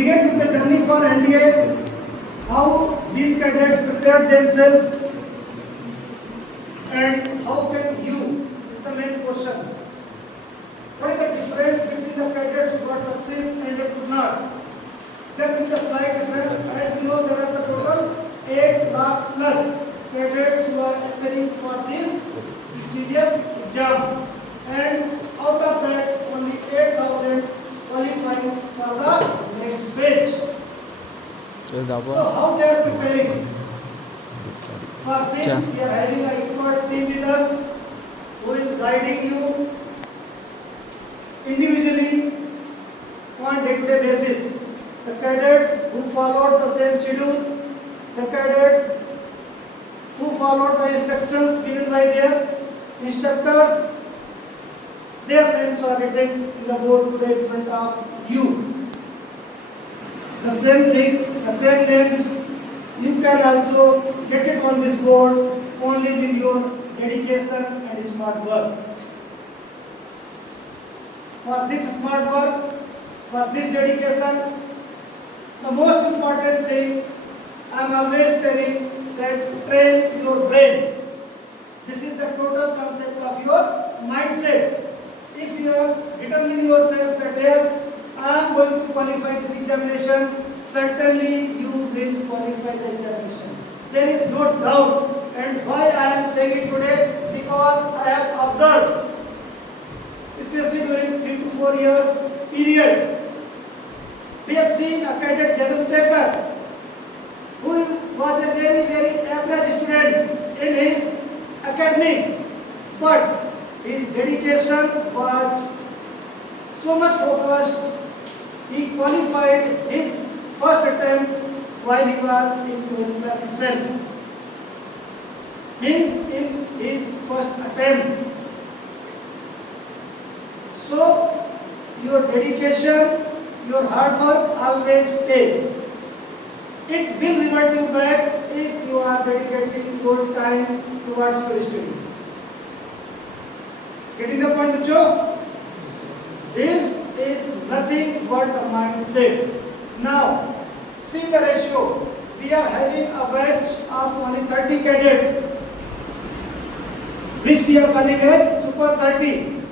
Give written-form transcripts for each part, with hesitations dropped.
begin with the journey for NDA. How these cadets prepared themselves and how can you is the main question. What is the difference between the cadets who got success and they could not? There is a slight difference. As we know, there are the total 8 lakh plus cadets who are appearing for this prestigious exam, and out of that only 8,000 qualifying for the next phase. So how they are preparing? For this we are having an expert team with us who is guiding you individually on day-to-day basis. The cadets who followed the same schedule, the cadets who followed the instructions given by their instructors, their names are written in the board today in front of you. The same thing, the same names, you can also get it on this board only with your dedication and smart work. For this smart work, for this dedication, the most important thing I am always telling that train your brain. This is the total concept of your mindset. If you have determined yourself that yes, I am going to qualify this examination, certainly you will qualify the examination. There is no doubt. And why I am saying it today? Because I have observed, especially during 3 to 4 years period, we have seen a cadet Janul who was a very, very average student in his academics, but his dedication was so much focused. He qualified his first attempt while he was in 12th class itself. Means in his first attempt. So your dedication, your hard work always pays. It will revert you back if you are dedicating your time towards your study. Getting the point, Bachcho? This is nothing but a mindset. Now, see the ratio. We are having a batch of only 30 cadets, which we are calling as Super 30.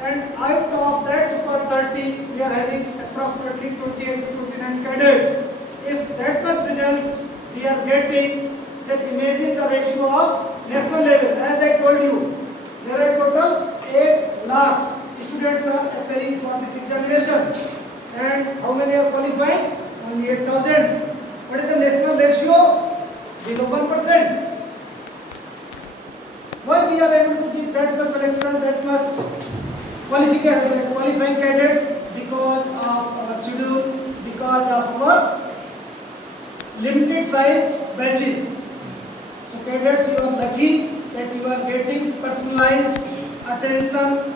And out of that Super 30, we are having approximately 28 to 29 cadets. If that much result we are getting, then imagine the ratio of national level. As I told you, there are total 8 lakh students are appearing for this examination. And how many are qualifying? Only 8,000. What is the national ratio? Below 1%. Why we are able to give that much selection, that much qualifying cadets? Because of our schedule, because of our limited size batches. So cadets, you are lucky that you are getting personalized attention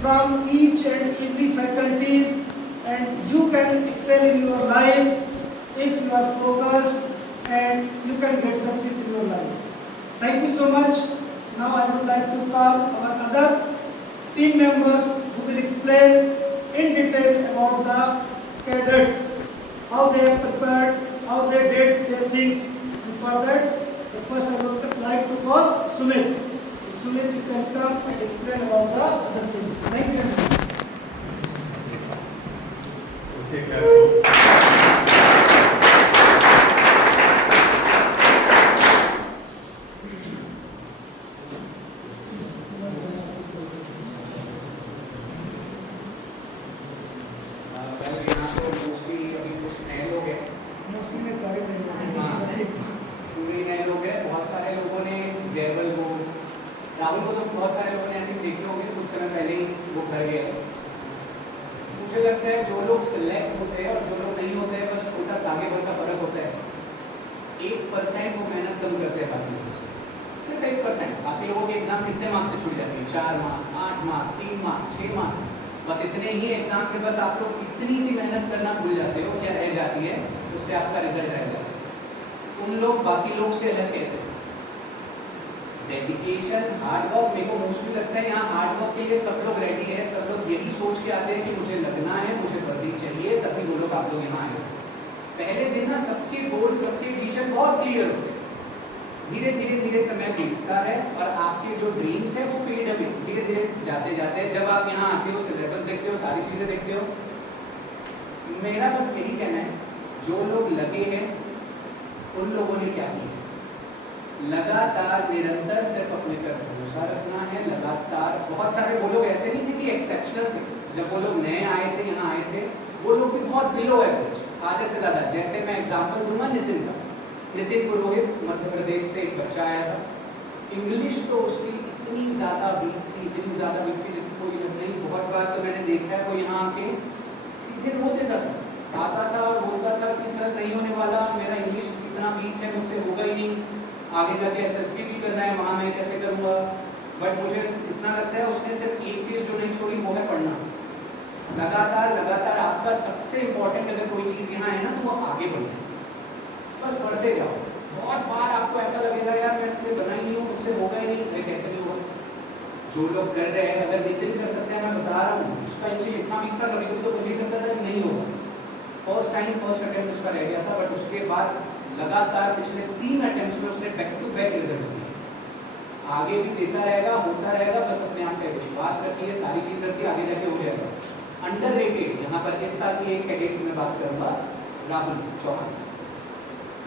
from each and every faculties, and you can excel in your life if you are focused, and you can get success in your life. Thank you so much. Now I would like to call our other team members who will explain in detail about the cadets, how they have prepared, how they did their things. And for that, the first I would like to call Sumit. Sumit, you can come and explain about the other things. Thank you. Rahul को तो बहुत सारे लोगों ने I think देखे होंगे, कुछ समय पहले ही वो कर गए। मुझे लगता है जो लोग सिलेक्ट होते हैं और जो लोग नहीं होते हैं, बस छोटा धागे भर का फर्क होता है। 1% वो मेहनत कम करते हैं बाकी लोगों से, सिर्फ 1%। बाकी लोगों के एग्जाम कितने मार्क्स से छूट जाते हैं? 4 मार्क, 8 मार्क, 3 मार्क, 6 मार्क, बस इतने ही एग्जाम से बस आप लोग इतनी सी मेहनत करना भूल जाते हो या रह जाती है, उससे आपका रिजल्ट रह जाता है। उन लोग बाकी लोग से अलग कैसे? Dedication, hard work. मेरे को मोस्टली लगता है यहाँ हार्ड वर्क के लिए सब लोग रेडी है, सब लोग यही सोच के आते हैं कि मुझे लगना है, मुझे वर्दी चाहिए, तभी वो लोग आप लोग यहाँ आए थे। पहले दिन ना सबके गोल, सबके विजन बहुत क्लियर होते हैं। धीरे धीरे धीरे समय बीतता है और आपके जो ड्रीम्स है वो फेड अवे धीरे धीरे जाते जाते हैं। जब आप यहाँ आते हो, सिलेबस देखते हो, सारी चीज़ें देखते हो, मेरा बस यही कहना है, जो लोग लगे हैं उन लोगों ने क्या किया, लगातार निरंतर सिर्फ अपने पर भरोसा रखना है। लगातार बहुत सारे वो लोग ऐसे नहीं थे कि एक्सेप्शनल थे, जब वो लोग नए आए थे, यहाँ आए थे, वो लोग भी बहुत बिलो एवरेज, आधे से ज़्यादा। जैसे मैं एग्जांपल दूंगा नितिन का, नितिन पुरोहित मध्य प्रदेश से एक बच्चा आया था, इंग्लिश तो उसकी इतनी ज़्यादा वीक थी, इतनी ज़्यादा वीक थी जिसको कोई नहीं। बहुत बार तो मैंने देखा है वो यहाँ आके सीधे रो देता था, आता था और बोलता था कि सर नहीं होने वाला, मेरा इंग्लिश इतना वीक है, मुझसे होगा ही नहीं, आगे जाके एसएसबी भी करना है, वहाँ मैं कैसे करूँगा। बट मुझे इतना लगता है उसने सिर्फ एक चीज़ जो नहीं छोड़ी वो है पढ़ना। लगातार लगातार आपका सबसे इम्पोर्टेंट अगर कोई चीज़ यहाँ है ना तो वो आगे बढ़ना, बस पढ़ते जाओ। बहुत बार आपको ऐसा लगेगा यार मैं इसलिए बना ही नहीं हूँ, मुझसे होगा ही नहीं, अरे कैसे नहीं होगा। जो लोग कर रहे हैं, अगर नितिन कर सकते हैं, मैं बता रहा हूँ, उसका इंग्लिश इतना वीक था, कभी कभी तो मुझे लगता था कि नहीं होगा। फर्स्ट अटेम्प्ट उसका रह गया था, बट उसके बाद लगातार पिछले 3 अटेम्प्ट्स में उसने बैक टू बैक रिजल्ट्स दिए। आगे भी देता रहेगा, होता रहेगा, बस अपने आप पे विश्वास रखिए, सारी चीज़ रखिए, आगे जाके हो जाएगा। अंडररेटेड यहाँ पर इस साल की एक कैडेट में बात करूँगा, राहुल चौहान।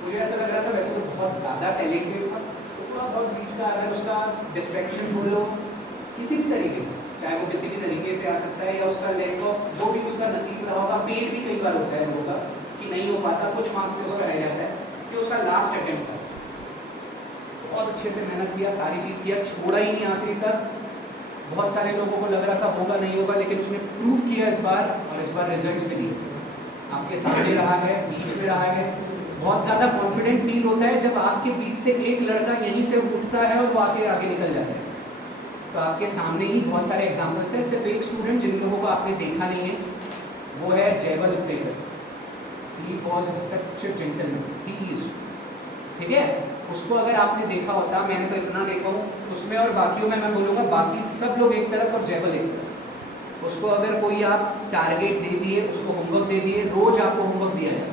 मुझे ऐसा लग रहा था वैसे तो बहुत ज़्यादा टैलेंटेड था, थोड़ा बहुत बीच का अगर उसका डिस्ट्रैक्शन बोलो किसी भी तरीके का, चाहे वो किसी भी तरीके से आ सकता है, या उसका लैक ऑफ जो भी उसका नसीब रहा होगा, फेल भी कई बार होता है लोगों का कि नहीं हो पाता, कुछ मार्क्स से उसका रह जाता है, कि उसका लास्ट अटेम्प्ट था। बहुत अच्छे से मेहनत किया, सारी चीज़ किया, छोड़ा ही नहीं आखिरी तक। बहुत सारे लोगों को लग रहा था होगा नहीं होगा, लेकिन उसने प्रूव किया इस बार, और इस बार रिजल्ट्स भी दिए। आपके सामने रहा है, बीच में रहा है। बहुत ज़्यादा कॉन्फिडेंट फील होता है जब आपके बीच से एक लड़का यहीं से उठता है और वो आगे निकल जाता है। तो आपके सामने ही बहुत सारे एग्जाम्पल्स हैं। सिर्फ एक स्टूडेंट जिन लोगों को आपने देखा नहीं है वो है Jaywal Uttekar. He was such a gentleman, he is, ठीक है। उसको अगर आपने देखा होता, मैंने तो इतना देखा हूँ उसमें, और बाकियों में मैं बोलूँगा बाकी सब लोग एक तरफ और जयवल एक तरफ। उसको अगर कोई आप टारगेट दे दिए, उसको होमवर्क दे दिए, रोज आपको होमवर्क दिया जाए,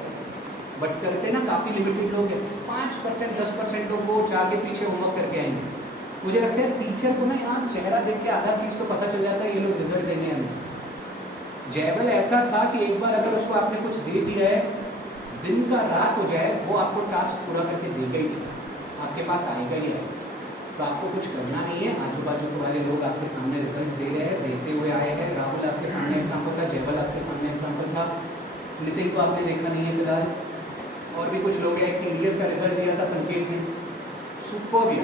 बट करते ना काफ़ी लिमिटेड लोग हैं, 5% 10% लोग वो जाके पीछे होमवर्क करके आएंगे। मुझे लगता है टीचर को ना यहाँ चेहरा देख के आधा चीज़ तो पता चल जाता है ये लोग रिजल्ट देने आए। जयवल ऐसा था कि एक बार अगर उसको आपने कुछ दे दिया है, दिन का रात हो जाए, वो आपको टास्क पूरा करके देगा ही देगा, आपके पास आएगा ही आएगा। तो आपको कुछ करना नहीं है, आजू बाजू वाले लोग आपके सामने रिजल्ट्स दे रहे हैं, देते हुए आए हैं। राहुल आपके सामने एग्जाम्पल था, जयवल आपके सामने एग्जाम्पल था, नितिन को आपने देखा नहीं है फिलहाल, और भी कुछ लोग हैं। एक सीडीएस का रिजल्ट दिया था संकेत ने, सुपर भी।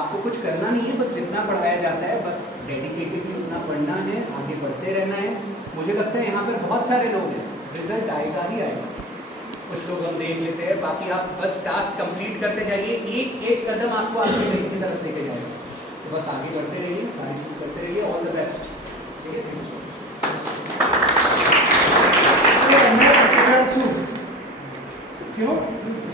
आपको कुछ करना नहीं है, बस जितना पढ़ाया जाता है बस डेडिकेटेडली उतना पढ़ना है, आगे बढ़ते रहना है। मुझे लगता है यहाँ पर बहुत सारे लोग हैं, रिजल्ट आएगा ही आएगा। कुछ लोग हम देख लेते हैं, बाकी आप बस टास्क कंप्लीट करते जाइए, एक एक कदम आपको आपके ड्रीम की तरफ लेके जाएगा। तो बस आगे बढ़ते रहिए, सारी चीज़ करते रहिए। ऑल द बेस्ट, ठीक है। Thank you so much. You know,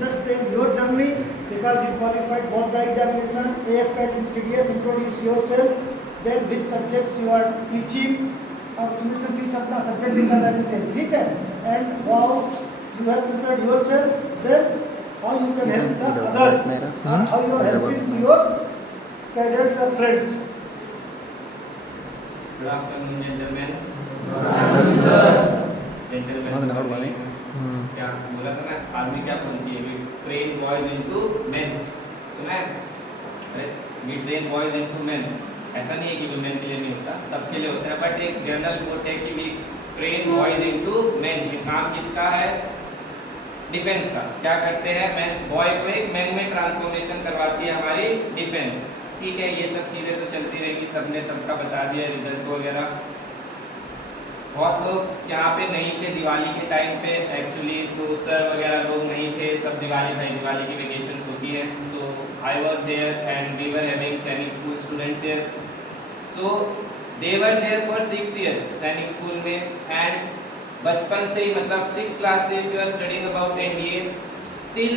just tell your journey because you qualified both the examination, AFCAT and CDS. Introduce yourself, then which subjects you are teaching, और simultaneously teach अपना subject निकालना है, ठीक है? And how you have prepared yourself, then how you can help the others, and how you are helping your cadets or friends. Good afternoon, gentlemen. Gentlemen. क्या बोला था ना, आज में क्या बनती है? ट्रेन बॉयज इनटू मेन, सुना है? अरे we train boys into men, ऐसा नहीं है कि वुमेन के लिए नहीं होता, सबके लिए होता है, बट एक जनरल कोट है कि we train boys into men. ये काम किसका है? डिफेंस का। क्या करते हैं? मैन बॉय को एक मैन में ट्रांसफॉर्मेशन करवाती है हमारी डिफेंस। ठीक है, ये सब चीज़ें तो चलती रहेगी, सबने सबका बता दिया रिजल्ट वगैरह। बहुत लोग यहाँ पे नहीं थे दिवाली के टाइम पे, एक्चुअली तो सर वगैरह लोग नहीं थे, सब दिवाली की वेकेशन होती है। So I was there and we were having Sainik school students here. So they were there for 6 years Sainik school में, एंड बचपन से ही मतलब 6th क्लास से if you are studying about NDA, still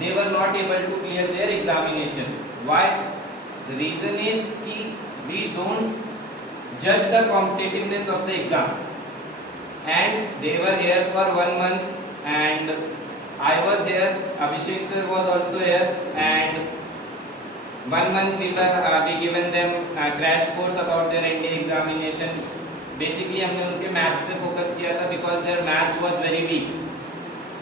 they were not able to clear their examination. Why? The reason is कि we don't judge the competitiveness of the exam. and they were here for 1 month, and I was here, Abhishek sir was also here, and 1 month we given them a crash course about their NDA examination. Basically हमने उनके maths पे focus किया था because their maths was very weak.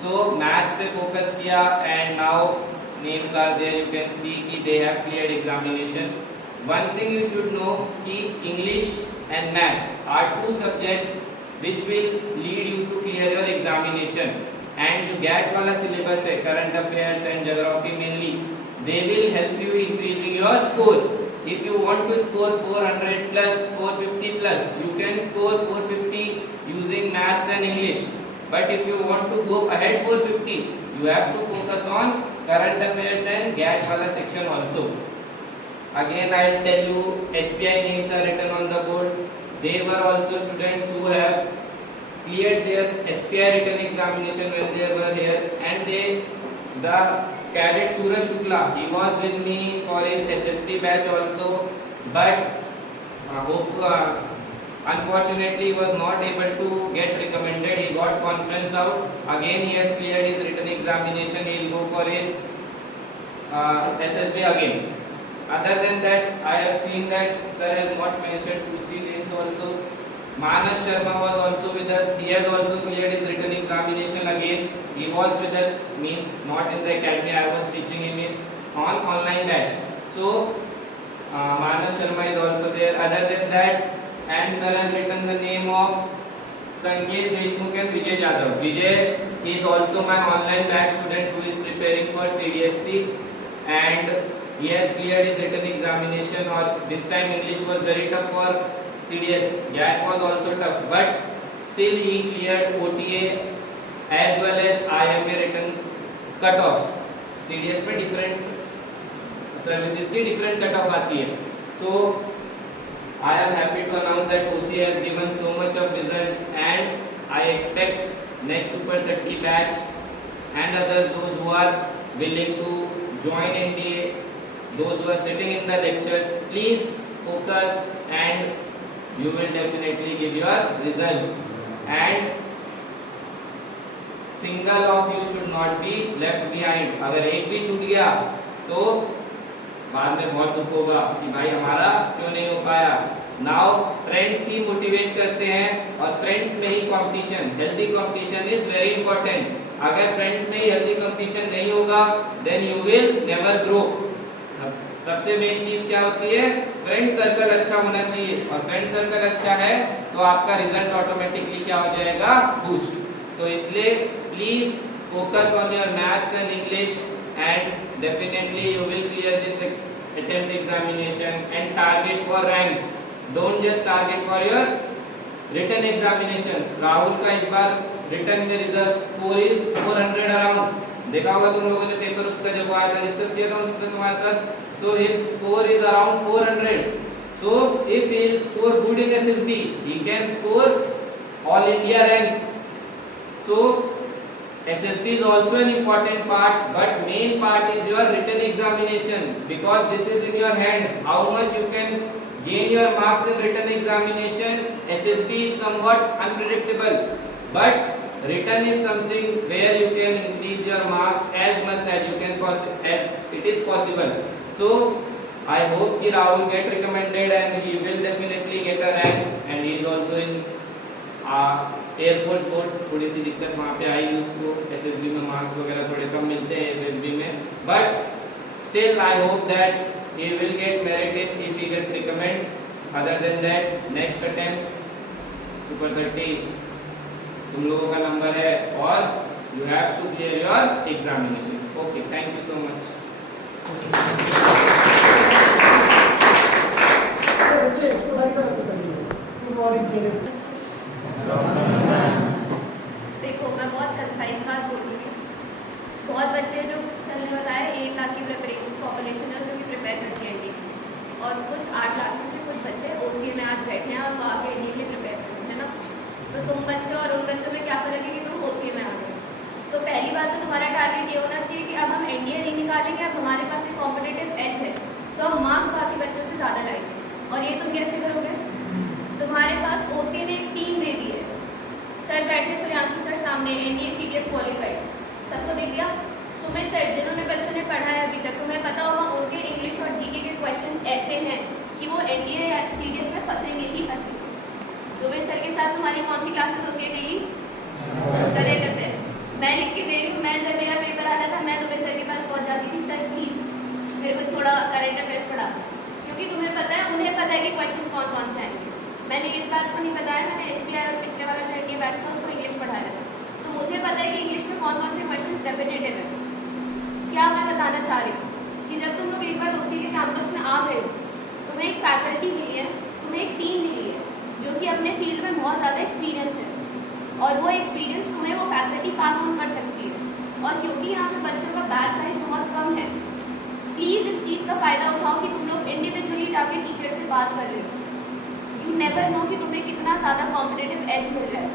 So maths पे focus किया, and now names are there, you can see कि they have cleared examination. One thing you should know कि English and maths are two subjects which will lead you to clear your examination. And जो GAT वाला syllabus है, current affairs and geography mainly, they will help you increasing your score. If you want to score 400 plus, 450 plus, you can score 450 using maths and English. But if you want to go ahead 450, you have to focus on current affairs and GAT wala section also. Again I will tell you, SBI names are written on the board. They were also students who have cleared their SBI written examination when they were here, and the cadet Suraj Shukla, he was with me for his SST batch also, but unfortunately he was not able to get recommended. He got conference out. Again he has cleared his written examination. He will go for his SSB again. Other than that, I have seen that sir has not mentioned 2-3 names also. Manas Sharma was also with us. He has also cleared his written examination again. He was with us, means not in the academy. I was teaching him on online batch. So Manas Sharma is also there. Other than that, and sir has written the name of Sanket Deshmukh and Vijay Jadhav. Vijay is also my online batch student who is preparing for CDSC, and he has cleared his written examination. Or this time English was very tough for CDS. GAT was also tough, but still he cleared OTA as well as IMA written cutoffs. CDS में different services की different cutoff आती है. So I am happy to announce that OC has given so much of result, and I expect next Super 30 batch and others, those who are willing to join NDA, those who are sitting in the lectures, please focus and you will definitely give your results. And single of you should not be left behind. अगर एक भी छूट गया तो बाद में बहुत दुख होगा कि भाई हमारा क्यों नहीं हो पाया. Now friends ही मोटिवेट करते हैं, और फ्रेंड्स में ही competition, healthy competition is very important. अगर फ्रेंड्स में ही हेल्दी कंपटीशन नहीं होगा then you will never grow. सबसे मेन चीज क्या होती है? फ्रेंड सर्कल अच्छा होना चाहिए, और फ्रेंड सर्कल अच्छा है तो आपका रिजल्ट ऑटोमेटिकली क्या हो जाएगा? बूस्ट. तो इसलिए please focus on your maths and English, and definitely you will clear this attempt examination, and target for ranks. Don't just target for your written examinations. Rahul का इस बार रिटर्न में रिजल्ट स्कोर इज 400 अराउंड. देखा होगा तुम लोगों ने paper उसका जब आया था, डिस्कस किया था उसका तुम्हारे साथ. So his score is around 400. So if he will score good in SSB, he can score all India rank. So SSB is also an important part, but main part is your written examination, because this is in your hand. How much you can gain your marks in written examination? SSB is somewhat unpredictable, but written is something where you can increase your marks as much as you can as it is possible. So I hope कि Rahul get recommended and he will definitely get a rank, and he is also in Air Force Board. थोड़ी सी दिक्कत वहाँ पे आई उसको, SSB में marks वगैरह थोड़े कम मिलते हैं FSB में, but still I hope that he will get merited if he get recommended. Other than that, next attempt Super 30 तुम लोगों का नंबर है, और you have to clear your examinations. Okay, thank you so much. बच्चे इसको line कर रखते हैं. गुड मॉर्निंग चलिए. देखो मैं बहुत कंसाइज बात बोलूँगी. बहुत बच्चे जो सर ने बताया 8 लाख की प्रिपरेशन पॉपुलेशन है जो कि प्रिपेयर करती है एनडी, और कुछ 8 लाख में से कुछ बच्चे ओसीए में आज बैठे हैं और वो आगे एनडी के लिए प्रिपेयर कर रहे हैं ना. तो तुम बच्चे और उन बच्चों में क्या फ़र्क है कि तुम ओसीए में आ गए. तो पहली बात तो तुम्हारा टारगेट ये होना चाहिए कि अब हम एनडीए नहीं निकालेंगे, अब हमारे पास एक कॉम्पिटिटिव एज है तो हम मार्क्स बाकी बच्चों से ज़्यादा लाएंगे. और ये तुम कैसे करोगे? तुम्हारे पास ओसीए ने एक टीम दे दी है. सर सामने NDA CDS क्वालिफाइड, सबको दिख गया। सुमित सर जिन्होंने बच्चों ने पढ़ा है अभी तक, तुम्हें पता होगा उनके इंग्लिश और जीके के क्वेश्चंस ऐसे हैं कि वो NDA या CDS में फंसेंगे ही फंसेंगे। सुमित सर के साथ तुम्हारी कौन सी क्लासेस होती है डेली? Current affairs. मैं लिख के दे रही हूँ, मैं जब मेरा पेपर आता था मैं सुमित सर के पास पहुँच जाती थी, सर प्लीज़ मेरे को थोड़ा करंट अफेयर्स पढ़ा दो, क्योंकि तुम्हें पता है, उन्हें पता है कि क्वेश्चंस कौन कौन से आएंगे। मैंने इस बैच को नहीं बताया, मैंने SBI और पिछले वाला जो NDA बैच था उसको इंग्लिश पढ़ाया था, तो मुझे पता है कि इंग्लिश में कौन कौन से क्वेश्चंस रेपिटेटिव है। क्या मैं बताना चाह रही हूँ कि जब तुम लोग एक बार उसी के कैंपस में आ गए हो, तुम्हें एक फैकल्टी मिली है, तुम्हें एक टीम मिली है जो कि अपने फील्ड में बहुत ज़्यादा एक्सपीरियंस है, और वो एक्सपीरियंस तुम्हें वो फैकल्टी पास ऑन कर सकती है। और क्योंकि यहाँ पे बच्चों का बैच साइज बहुत कम है, प्लीज़ इस चीज़ का फ़ायदा उठाओ कि तुम लोग इंडिविजुअली जाके टीचर से बात कर रहे हो। यू नेवर नो कि तुम्हें कितना ज़्यादा कॉम्पिटिटिव एज मिल रहा है।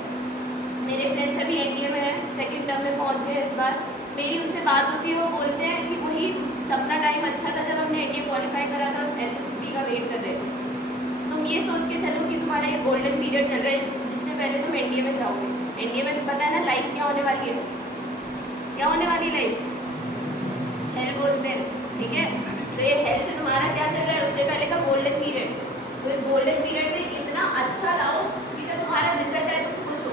मेरे फ्रेंड्स अभी NDA में हैं, सेकेंड टर्म में पहुँच गए इस बार, मेरी उनसे बात होती है, वो बोलते हैं कि वही सपना टाइम अच्छा था जब हमने NDA क्वालिफाई करा था, SSB का वेट कर रहे थे। तुम ये सोच के चलो कि तुम्हारा ये गोल्डन पीरियड चल रहा है जिससे पहले तुम NDA में जाओगे। NDA में पता है ना लाइफ क्या होने वाली है, क्या होने वाली लाइफ? हेल बोलते हैं, ठीक है? तो ये हेल से तुम्हारा क्या चल रहा है, उससे पहले का गोल्डन पीरियड। तो इस गोल्डन पीरियड में इतना अच्छा लाओ कि जब तुम्हारा रिजल्ट आए तो खुश हो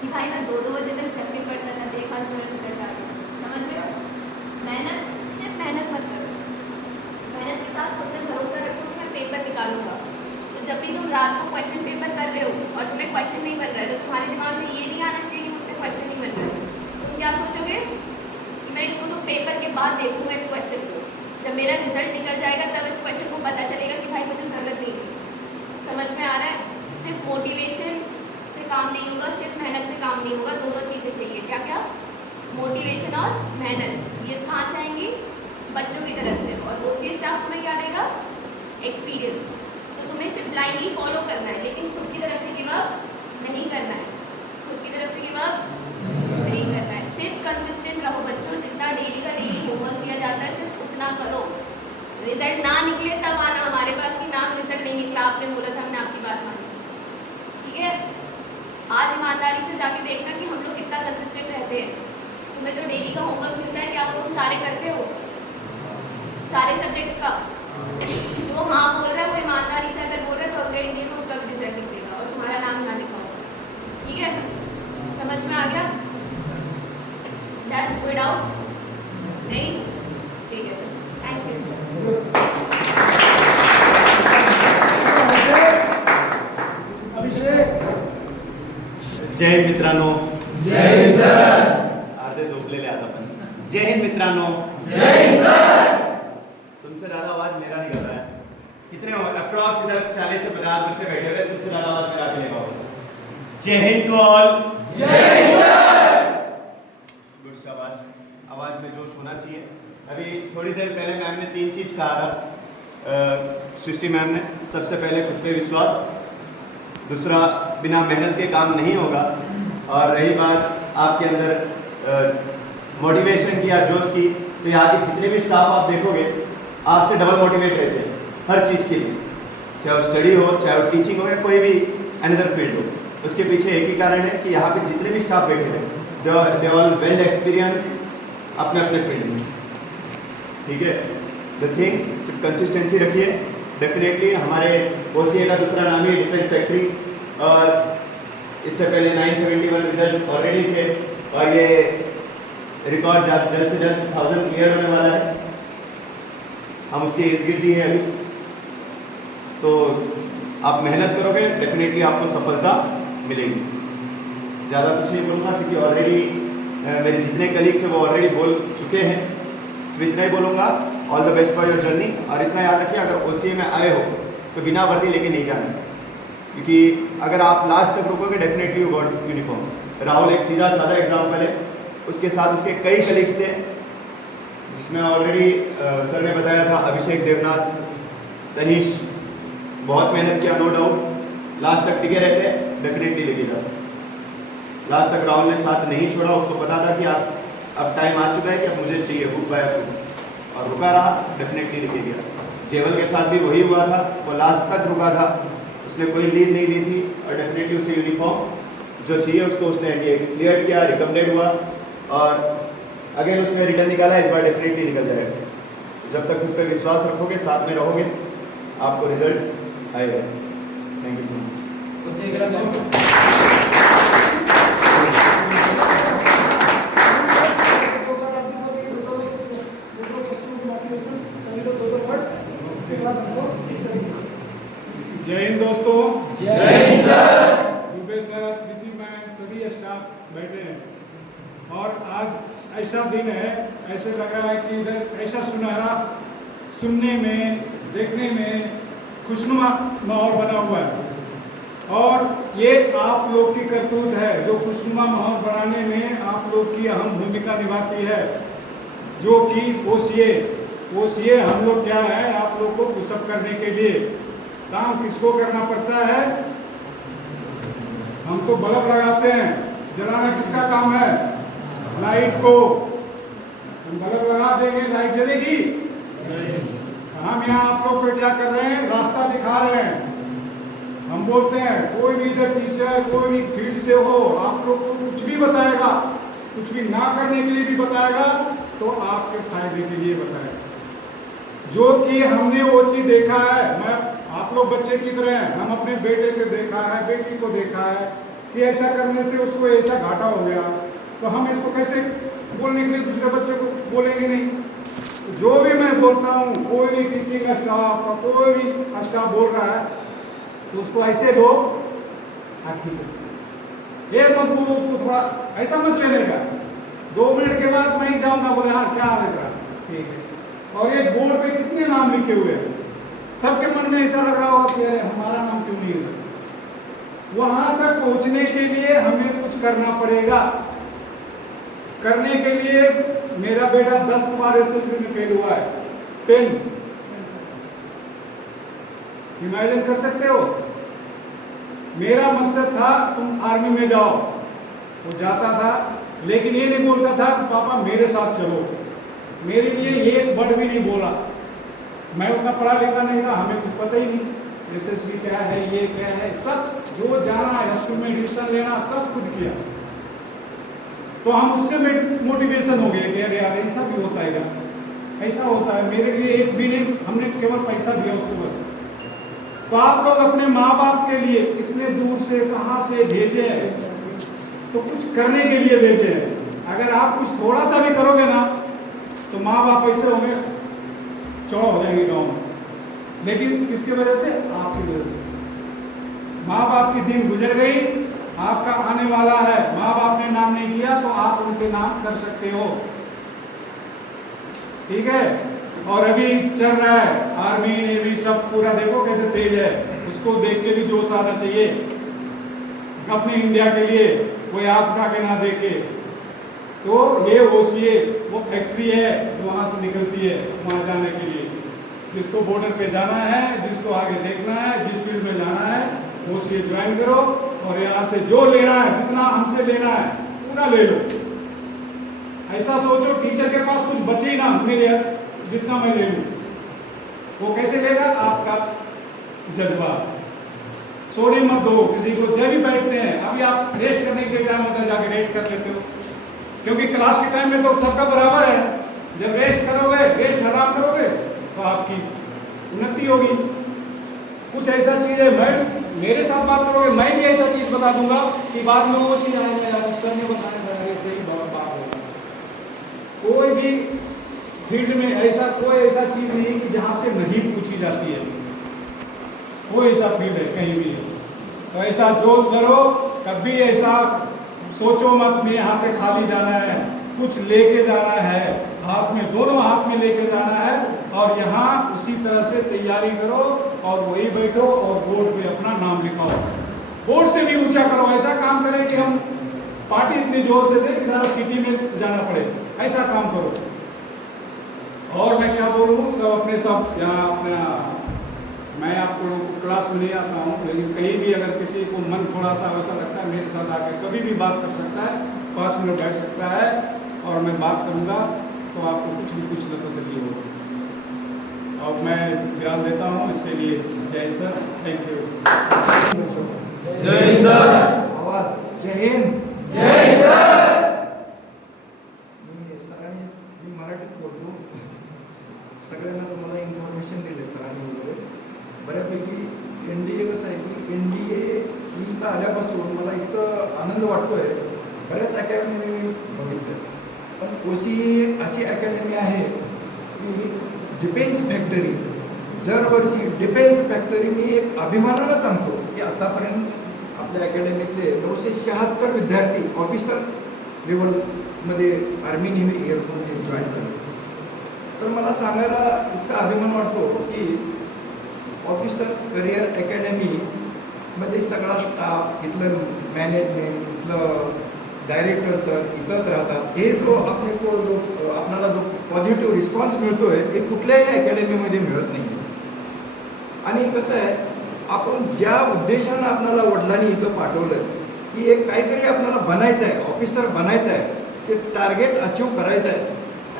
कि भाई मैं 2-2 बजे तक जगने पड़ता था, देखा आज मेरा रिजल्ट आ गया। समझ रहे हो? मेहनत, सिर्फ मेहनत मत करो, मेहनत के साथ खुद पे भरोसा रखो कि मैं पेपर निकालूंगा। तो जब भी तुम रात को क्वेश्चन पेपर कर रहे हो और तुम्हें क्वेश्चन नहीं बन रहा है, तो तुम्हारे दिमाग में ये नहीं आना चाहिए कि मुझसे क्वेश्चन नहीं बन रहा है। तुम क्या सोचोगे कि मैं इसको तो पेपर के बाद देखूंगा इस क्वेश्चन को, जब मेरा रिजल्ट निकल जाएगा तब इस क्वेश्चन को पता चलेगा कि भाई मुझे ज़रूरत नहीं थी। समझ में आ रहा है? सिर्फ मोटिवेशन से काम नहीं होगा, सिर्फ मेहनत से काम नहीं होगा, दोनों चीज़ें चाहिए। क्या क्या? मोटिवेशन और मेहनत। ये कहाँ से आएंगी? बच्चों की तरफ से। और OCA स्टाफ तुम्हें क्या देगा? एक्सपीरियंस। तो तुम्हें सिर्फ ब्लाइंडली फॉलो करना है, लेकिन खुद की तरफ से गिव अप नहीं करना है, खुद की तरफ से गिव अप नहीं करना है। सिर्फ कंसिस्टेंट रहो बच्चों, जितना डेली का डेली होमवर्क दिया जाता है सिर्फ उतना करो। रिजल्ट ना निकले तब आना हमारे पास कि मैम रिजल्ट नहीं निकला, आपने बोला था, हमने आपकी बात मानी। ठीक है? आज ईमानदारी से जाके देखना कि हम लोग कितना कंसिस्टेंट रहते हैं। तुम्हें जो डेली का होमवर्क मिलता है, क्या वो तुम सारे करते हो? सारे सब्जेक्ट्स का? जो हाँ बोल रहा है वो ईमानदारी से अगर बोल रहा है तो अगले इंडिया में उसका भी रिजल्ट निकलेगा और तुम्हारा नाम यहाँ लिखा होगा। ठीक है? समझ में आ गया? डन? कोई डाउट नहीं? ठीक है सर, थैंक यू। अभिषेक। जय हिंद मित्रांनो। जय हिंद सर। अर्धे झोपलेले आता पण। जय हिंद मित्रांनो। जय हिंद सर। तुमसे ज़्यादा आवाज़ मेरा निकल रहा है। कितने अप्रॉक्स इधर 40 से 50 बच्चे बैठे हुए, तुमसे ज़्यादा आवाज़ मेरा आगे नहीं पाओगे। जय हिंद टू ऑल। जय हिंद सर। गुड, शाबाश। आवाज़ में जोश होना चाहिए। अभी थोड़ी देर पहले मैम ने 3 चीज़ कहा था, सृष्टि मैम ने। सबसे पहले खुद पे विश्वास, दूसरा बिना मेहनत के काम नहीं होगा, और रही बात आपके अंदर मोटिवेशन की या जोश की, तो यहाँ के जितने भी स्टाफ आप देखोगे आपसे डबल मोटिवेट रहते हैं हर चीज़ के लिए, चाहे वो स्टडी हो, चाहे वो टीचिंग हो, या कोई भी अनदर फील्ड हो। उसके पीछे एक ही कारण है कि यहाँ पे जितने भी स्टाफ बैठे हैं दे ऑल वेल एक्सपीरियंस अपने अपने फील्ड में। ठीक है? द थिंग कंसिस्टेंसी रखिए। डेफिनेटली हमारे OCA का दूसरा नाम ही डिफेंस फैक्ट्री, और इससे पहले 971 रिजल्ट्स ऑलरेडी थे, और ये रिकॉर्ड जल्द से जल्द 1000 क्लियर होने वाला है। हम उसके इर्द गिर्द ही हैं अभी। तो आप मेहनत करोगे, डेफिनेटली आपको सफलता मिलेगी। ज़्यादा कुछ नहीं बोलूँगा क्योंकि ऑलरेडी मेरे जितने कलीग्स हैं वो ऑलरेडी बोल चुके हैं। सिर्फ इतना ही बोलूँगा, all the best for your journey. और इतना याद रखिए, अगर OCA में आए हो तो बिना वर्दी लेके नहीं जाना, क्योंकि अगर आप लास्ट तक रुकोगे definitely you got uniform. Rahul एक सीधा साधा एग्जाम्पल है, उसके साथ उसके कई कलीग्स थे, जिसमें ऑलरेडी सर ने बताया था, अभिषेक देवनाथ, तनीश, बहुत मेहनत किया, नो डाउट। लास्ट तक टिके रहते, डेफिनेटली लेके जाओ। लास्ट तक राहुल ने साथ नहीं छोड़ा, उसको पता था कि आप अब टाइम आ चुका है कि अब मुझे चाहिए हुक बाय हुक, और रुका रहा, डेफिनेटली लेके गया। जेवल के साथ भी वही हुआ था, वो लास्ट तक रुका था, उसने कोई लीड नहीं ली थी, और डेफिनेटली उसे यूनिफॉर्म जो चाहिए उसको उसने एनडीए क्लियर किया, रिकमेंडेड हुआ और अगेन उसने रिटर्न निकाला, इस बार डेफिनेटली निकल जाएगा। जब तक खुद पे विश्वास रखोगे, साथ में रहोगे, आपको रिजल्ट आएगा। Thank you so much. जय हिंद दोस्तों। जय हिंद सर। दुबे सर, प्रीति मैम, सभी स्टाफ बैठे हैं और आज ऐसा दिन है, ऐसे लग रहा है कि इधर ऐसा सुनहरा, सुनने में, देखने में खुशनुमा माहौल बना हुआ है और ये आप लोग की करतूत है जो खुशनुमा माहौल बनाने में आप लोग की अहम भूमिका निभाती है, जो कि ओसीए हम लोग क्या है, आप लोग को पुशअप करने के लिए काम किसको करना पड़ता है? हम तो बल्ब लगाते हैं, जलाना किसका काम है? लाइट को। हम बल्ब लगा देंगे, लाइट जलेगी? हम यहाँ आप लोग को क्या कर रहे हैं? रास्ता दिखा रहे हैं। हम बोलते हैं कोई भी इधर टीचर, कोई भी फील्ड से हो, आप लोग को कुछ भी बताएगा, कुछ भी ना करने के लिए भी बताएगा, तो आपके फायदे के लिए बताएगा। जो कि हमने वो चीज देखा है, मैं आप लोग बच्चे की तरह हैं, हम अपने बेटे को देखा है, बेटी को देखा है कि ऐसा करने से उसको ऐसा घाटा हो गया, तो हम इसको कैसे बोलने के लिए दूसरे बच्चे को बोलेंगे नहीं। जो भी मैं बोलता हूँ, कोई भी टीचिंग स्टाफ का कोई भी स्टाफ बोल रहा है तो उसको ऐसे दो, ये मत बोलो उसको, थोड़ा ऐसा मत लेने का। 2 मिनट के बाद मैं जाऊंगा, बोले हाँ क्या हाल है, ठीक है। और ये बोर्ड पे कितने नाम लिखे हुए हैं, सबके मन में ऐसा लग रहा होगा कि हमारा नाम क्यों नहीं है। वहां तक पहुंचने के लिए हमें कुछ करना पड़ेगा। करने के लिए मेरा बेटा 10 बार एसएसबी में फेल हुआ है, 10। इमेजिन कर सकते हो? मेरा मकसद था तुम आर्मी में जाओ, वो जाता था, लेकिन ये नहीं बोलता था कि पापा मेरे साथ चलो। मेरे लिए ये एक वर्ड भी नहीं बोला। मैं उतना पढ़ा लिखा नहीं था, हमें कुछ पता ही नहीं एसएसबी क्या है, ये क्या है, सब जो जाना है, स्कूल में एडमिशन लेना, सब खुद किया। तो हम उससे मोटिवेशन हो गए कि अरे यार ऐसा भी होता है, ऐसा होता है। मेरे लिए एक भी नहीं, हमने केवल पैसा दिया उसको बस। तो आप लोग अपने माँ बाप के लिए इतने दूर से कहाँ से भेजे हैं, तो कुछ करने के लिए भेजे हैं। अगर आप कुछ थोड़ा सा भी करोगे ना, तो माँ बाप ऐसे होंगे, चौड़ा हो जाएंगे गाँव में। लेकिन किसकी वजह से? आपकी वजह से। माँ बाप की दिन गुजर गई, आपका आने वाला है। माँ बाप ने नाम नहीं किया तो आप उनके नाम कर सकते हो, ठीक है। और अभी चल रहा है आर्मी नेवी सब पूरा, देखो कैसे तेज है, उसको देख के भी जोश आना चाहिए अपने इंडिया के लिए, कोई आप उठा के ना देखे। तो ये ओसीए वो फैक्ट्री है जो वहाँ से निकलती है वहाँ जाने के लिए। जिसको बॉर्डर पे जाना है, जिसको आगे देखना है, जिस फील्ड में जाना है, ओसीए ज्वाइन करो और यहाँ से जो लेना है, जितना हमसे लेना है पूरा ले लो। ऐसा सोचो टीचर के पास कुछ बचे ही ना मेरे, जितना मैं ले लूँ। वो कैसे लेगा? आपका जज्बा। सोने मत दो किसी को। जब भी बैठते हैं, अभी आप रेस्ट करने के टाइम होता है, जाके रेस्ट कर लेते हो, क्योंकि क्लास के टाइम में तो सबका बराबर है। जब रेस्ट करोगे, रेस्ट आराम करोगे, तो आपकी उन्नति होगी। कुछ ऐसा चीज है, मैं मेरे साथ बात करोगे, मैं भी ऐसा चीज बता दूंगा कि बाद में वो चीज आएगा, सर ने बताने से ही बात होगा। कोई भी फील्ड में ऐसा कोई ऐसा चीज नहीं कि जहाँ से नहीं पूछी जाती है, कोई ऐसा फील्ड है कहीं भी। तो ऐसा जोश करो, कभी ऐसा सोचो मत मैं यहाँ से खाली जाना है, कुछ लेके जाना है, हाथ में, दोनों हाथ में लेके जाना है। और यहाँ उसी तरह से तैयारी करो और वही बैठो और बोर्ड पे अपना नाम लिखाओ। बोर्ड से भी ऊंचा करो, ऐसा काम करें कि हम पार्टी इतनी जोर से दें कि सारा सिटी में जाना पड़े, ऐसा काम करो। और मैं क्या बोलूँ, सब अपने सब यहाँ अपना, मैं आपको क्लास में नहीं आता हूँ, लेकिन कहीं भी अगर किसी को मन थोड़ा सा वैसा लगता है, मेरे साथ आकर कभी भी बात कर सकता है, 5 मिनट बैठ सकता है और मैं बात करूँगा तो आपको कुछ भी कुछ न तसल्ली होगी। और मैं ध्यान देता हूँ इसके लिए। जय हिंद सर, थैंक यू। जय हिंद सर। जय हिंद. जय सर. मी मराठीत बोलतो. सगळ्यांना तुम्हाला इन्फॉर्मेशन दिले सरांनी वगैरे बऱ्यापैकी. NDA कसं आहे की NDA मी इथं आल्यापासून मला इतकं आनंद वाटतोय. बऱ्याच अकॅडमी मी बघितल्या, पण OC अशी अकॅडमी आहे की डिफेन्स फॅक्टरी, दरवर्षी डिफेन्स फॅक्टरी. मी एक अभिमानानं सांगतो की आतापर्यंत आपल्या अकॅडमीतले 976 विद्यार्थी ऑफिसर लेवलमध्ये आर्मी नेव्ही एअरफोर्स जॉईन झाले. तर मला सांगायला इतका अभिमान वाटतो की ऑफिसर्स करिअर अकॅडमीमध्ये सगळा स्टाफ, इथलं मॅनेजमेंट, इथलं डायरेक्टर सर इथंच राहतात. हे जो आपल्याला जो पॉझिटिव्ह रिस्पॉन्स मिळतो आहे हे कुठल्याही अकॅडमीमध्ये मिळत नाही. आणि कसं आहे, आपण ज्या उद्देशानं आपल्याला वडिलांनी इथं पाठवलं की एक काहीतरी आपल्याला बनायचं आहे, ऑफिसर बनायचं आहे, ते टार्गेट अचीव करायचं आहे.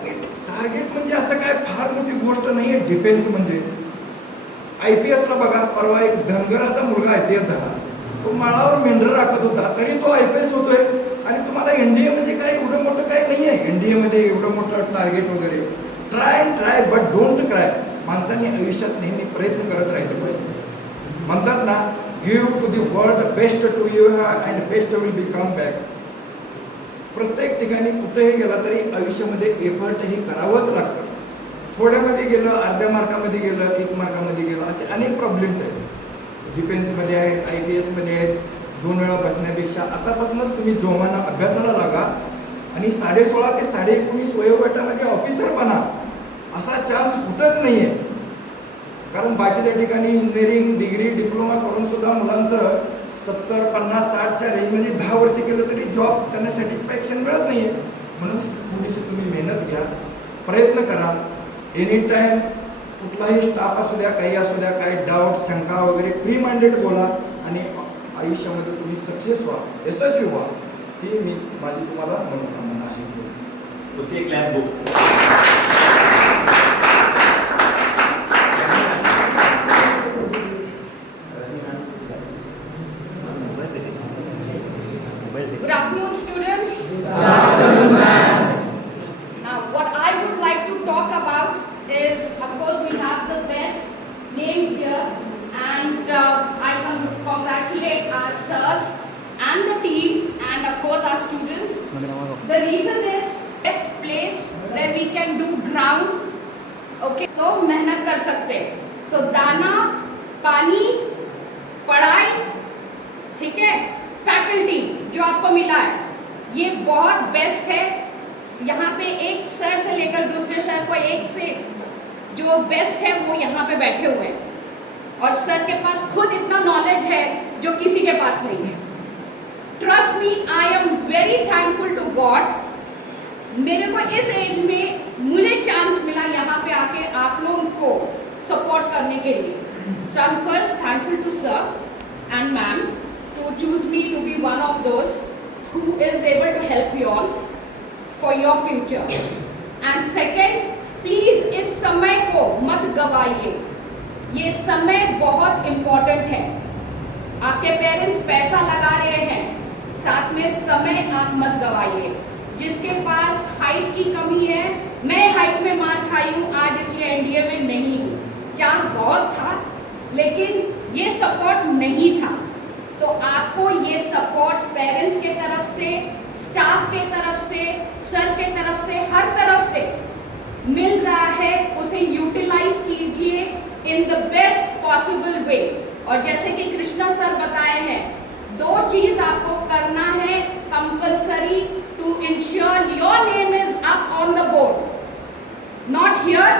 आणि टार्गेट म्हणजे असं काय फार मोठी गोष्ट नाही आहे. डिफेन्स म्हणजे IPSला बघा, परवा एक धनगराचा मुलगा IPS झाला. तो माळावर मेंढर राखत होता तरी तो IPS होतोय. आणि तुम्हाला NDA म्हणजे काय एवढं मोठं काय नाही आहे. NDA मध्ये एवढं मोठं टार्गेट वगैरे. Try but don't cry. माणसांनी आयुष्यात नेहमी प्रयत्न करत राहिले पाहिजे. म्हणतात ना, give to the world best to you and best will be come back. प्रत्येक ठिकाणी कुठेही गेला तरी आयुष्यामध्ये एफर्टही करावंच लागतं. थोड्यामध्ये गेलं, अर्ध्या मार्कामध्ये गेलं, 1 मार्कामध्ये गेलं, असे अनेक प्रॉब्लेम्स आहेत. डिफेन्समध्ये आहेत, IPSमध्ये आहेत. 2 वेळा बसण्यापेक्षा आतापासूनच तुम्ही जोमानं अभ्यासाला लागा आणि 16.5 ते 19.5 वयोगटामध्ये ऑफिसर बना. असा चान्स कुठंच नाही आहे. कारण बाकीच्या ठिकाणी इंजिनिअरिंग डिग्री डिप्लोमा करून सुद्धा मुलांचं 70, 50, 60च्या रेंजमध्ये 10 वर्ष केलं तरी जॉब त्यांना सॅटिस्फॅक्शन मिळत नाही आहे. म्हणून थोडीशी तुम्ही मेहनत घ्या, प्रयत्न करा. एनी टाईम कुठलाही स्टाफ असू द्या, काही असू द्या, काही डाऊट, शंका वगैरे फ्री माइंडेड बोला आणि आयुष्यामध्ये तुम्ही सक्सेस व्हा, यशस्वी व्हा. ही माझी तुम्हाला मनोकामना आहे. उसी एक lab book. Good afternoon, students. Good afternoon, ma'am. Now, what I would like to talk about is, of course, we have the best names here, and I congratulate our sirs and the team, and of course our students. The reason is best place where we can do ground. Okay, तो मेहनत कर सकते हैं. So दाना, पानी, पढ़ाई, ठीक है, फैकल्टी जो आपको मिला है ये बहुत बेस्ट है. यहाँ पे एक सर से लेकर दूसरे सर को एक से जो बेस्ट है वो यहाँ पे बैठे हुए हैं, और सर के पास खुद इतना नॉलेज है जो किसी के पास नहीं है. Trust me, I am very thankful to God. मेरे को इस एज में मुझे चांस मिला यहाँ पे आके आप लोगों को सपोर्ट करने के लिए. So I am first thankful to sir and ma'am to choose me to be one of those who is able to help you all for your future. And second, please इस समय को मत गवाइए. ये समय बहुत important है. आपके parents पैसा लगा रहे हैं, साथ में समय आप मत गवाइए. जिसके पास हाइट की कमी है, मैं हाइट में मार खाई हूँ आज, इसलिए NDA में नहीं हूँ. चाह बहुत था लेकिन ये सपोर्ट नहीं था. तो आपको ये सपोर्ट पेरेंट्स के तरफ से, स्टाफ के तरफ से, सर के तरफ से, हर तरफ से मिल रहा है. उसे यूटिलाइज कीजिए in the best possible way. और जैसे कि कृष्णा सर बताए हैं, 2 चीज आपको करना है compulsory to insure your name is up on the board. Not here,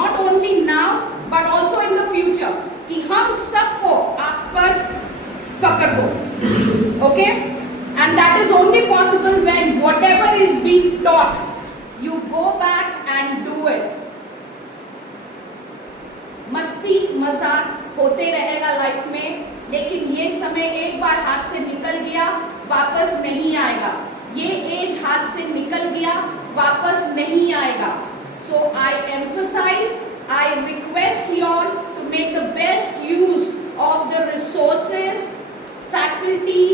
not only now but also in the future, कि हम सबको आप पर फकर हो. Okay? And that is only possible when whatever is being taught, you go back and do it. मस्ती मजाक होते रहेगा लाइफ में, लेकिन ये समय एक बार हाथ से निकल गया वापस नहीं आएगा. ये एज हाथ से निकल गया वापस नहीं आएगा. So I emphasize, I request you all to make the best use of the resources, faculty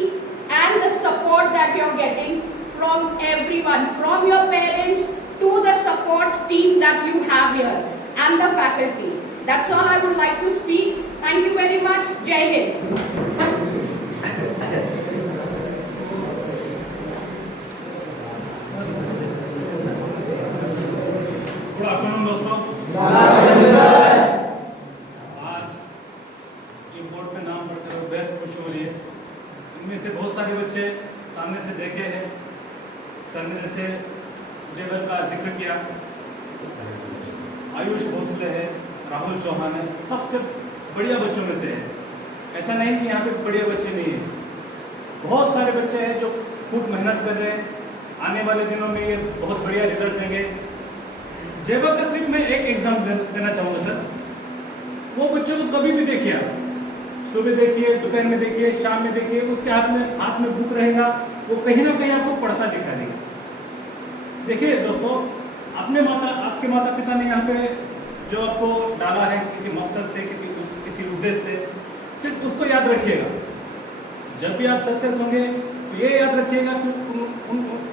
and the support that you're getting from everyone, from your parents to the support team that you have here and the faculty. That's all I would like to speak. Thank you very much. Jai Hind. Good afternoon दोस्तों। आज ये board पे नाम पढ़ते हुए बेहद खुशी हो रही है। इनमें से बहुत सारे बच्चे सामने से देखे हैं। सर ने जैसे जेबल का जिक्र किया, आयुष भोसले है, राहुल चौहान है, सबसे बढ़िया बच्चों में से है। ऐसा नहीं कि यहाँ पे बढ़िया बच्चे नहीं हैं, बहुत सारे बच्चे हैं जो खूब मेहनत कर रहे हैं। आने वाले दिनों में ये बहुत बढ़िया रिजल्ट देंगे। जेबल का सिर्फ मैं एक एग्जाम देना चाहूँगा सर। वो बच्चों को कभी भी देखिए आप, सुबह देखिए, दोपहर में देखिए, शाम में देखिए, उसके हाथ में बुक रहेगा, वो कहीं ना कहीं आपको पढ़ता दिखा देगा। देखिए दोस्तों, आपके माता पिता ने यहाँ पे जो आपको डाला है किसी मकसद से, किसी उद्देश्य से, सिर्फ उसको याद रखिएगा। जब भी आप सक्सेस होंगे तो ये याद रखिएगा कि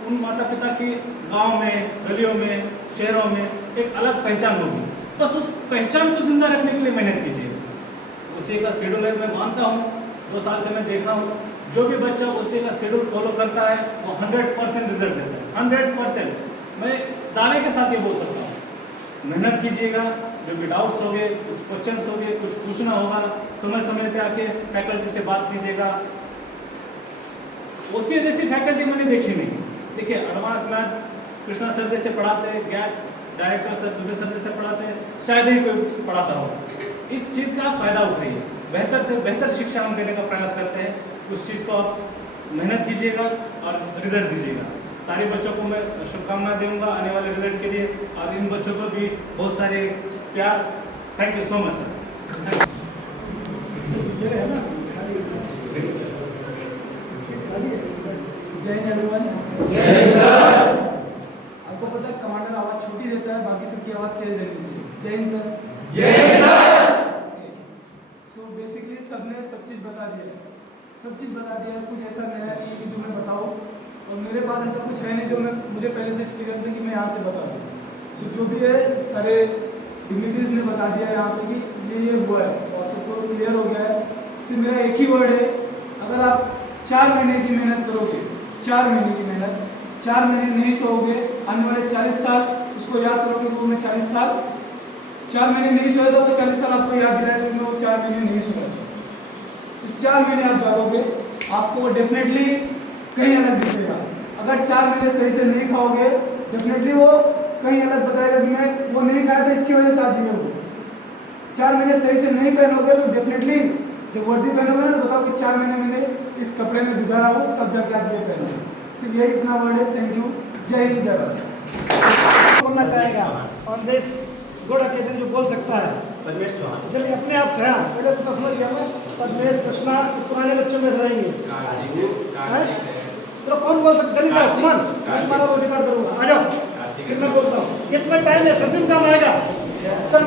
उन माता पिता की गांव में, गलियों में, शहरों में एक अलग पहचान होगी। बस उस पहचान को जिंदा रखने के लिए मेहनत कीजिए। उसी का शेड्यूल मैं मानता हूँ, 2 साल से मैं देखा हूँ, जो भी बच्चा उसी का शेड्यूल फॉलो करता है वो 100% रिजल्ट देता है। 100% मैं दावे के साथ ये बोल सकता हूँ। मेहनत कीजिएगा, जो भी डाउट्स हो गए, कुछ क्वेश्चंस हो गए, कुछ पूछना होगा, समय पे आके फैकल्टी से बात कीजिएगा। उसी जैसी फैकल्टी मैंने देखी नहीं। देखिए एडवांस मैथ कृष्णा सर जैसे पढ़ाते हैं, gap director sir, Dubey sir जैसे पढ़ाते हैं, शायद ही कोई पढ़ाता हो। इस चीज़ का फायदा उठाइए, बेहतर शिक्षा हम देने का प्रयास करते हैं। उस चीज़ को आप मेहनत कीजिएगा और रिजल्ट दीजिएगा। सारे बच्चों को मैं शुभकामनाएं दूंगा आने वाले रिजल्ट के लिए, और इन बच्चों को भी बहुत सारे प्यार। Thank you so much sir. जय हिंद एवरीवन। जय हिंद सर। आपको पता है कमांडर आवाज छोटी देता है, बाकी सबकी आवाज तेज रहनी चाहिए। जय हिंद सर। जय हिंद सर। सो बेसिकली सबने सब चीज़ बता दिया है, कुछ ऐसा नया नहीं है कि जो मैं बताऊँ, और मेरे पास ऐसा कुछ है नहीं जो मुझे पहले से एक्सपीरियंस है कि मैं यहाँ से बता दूँ। सो जो भी है सारे डिग्निटीज ने बता दिया है यहाँ पे कि ये हुआ है, और सबको क्लियर हो गया है। सिर्फ मेरा एक ही वर्ड है, अगर आप 4 महीने की मेहनत करोगे, 4 महीने की मेहनत, 4 महीने नहीं सोओगे, आने वाले 40 साल उसको याद करोगे कि वो मैं 40 साल 4 महीने नहीं सोया तो वो 40 साल आपको याद दिलाएगा कि वो 4 महीने नहीं सोया। सिर्फ 4 महीने आप जाओगे, आपको वो डेफिनेटली कहीं अलग दिखेगा। अगर 4 महीने सही से नहीं खाओगे, डेफिनेटली वो कहीं अलग बताएगा कि मैं वो नहीं खाया था, इसकी वजह से आज ये हो। 4 महीने सही से नहीं पहनोगे तो डेफिनेटली जब वर्दी पहनोगे ना तो बताओ कि 4 महीने मैंने इस कपड़े में गुजारा हो, तब जाके आज ये पहनो। सिर्फ यही इतना वर्ड है। Thank you. जय हिंद, जय भारत। बोलना चाहेगा ऑन दिस गुड ओकेजन, जो बोल सकता है? पद्मेश चौहान। चलिए अपने आप से, हाँ पहले तो समझ गया मैं। पद्मेश कृष्णा पुराने बच्चों में रहेंगे, तो कौन बोल सकता? चलिए जाओ, कमान तुम्हारा वो रिकॉर्ड करूँगा, आ जाओ। फिर मैं बोलता हूँ, इतना टाइम है, सचिन काम आएगा। चल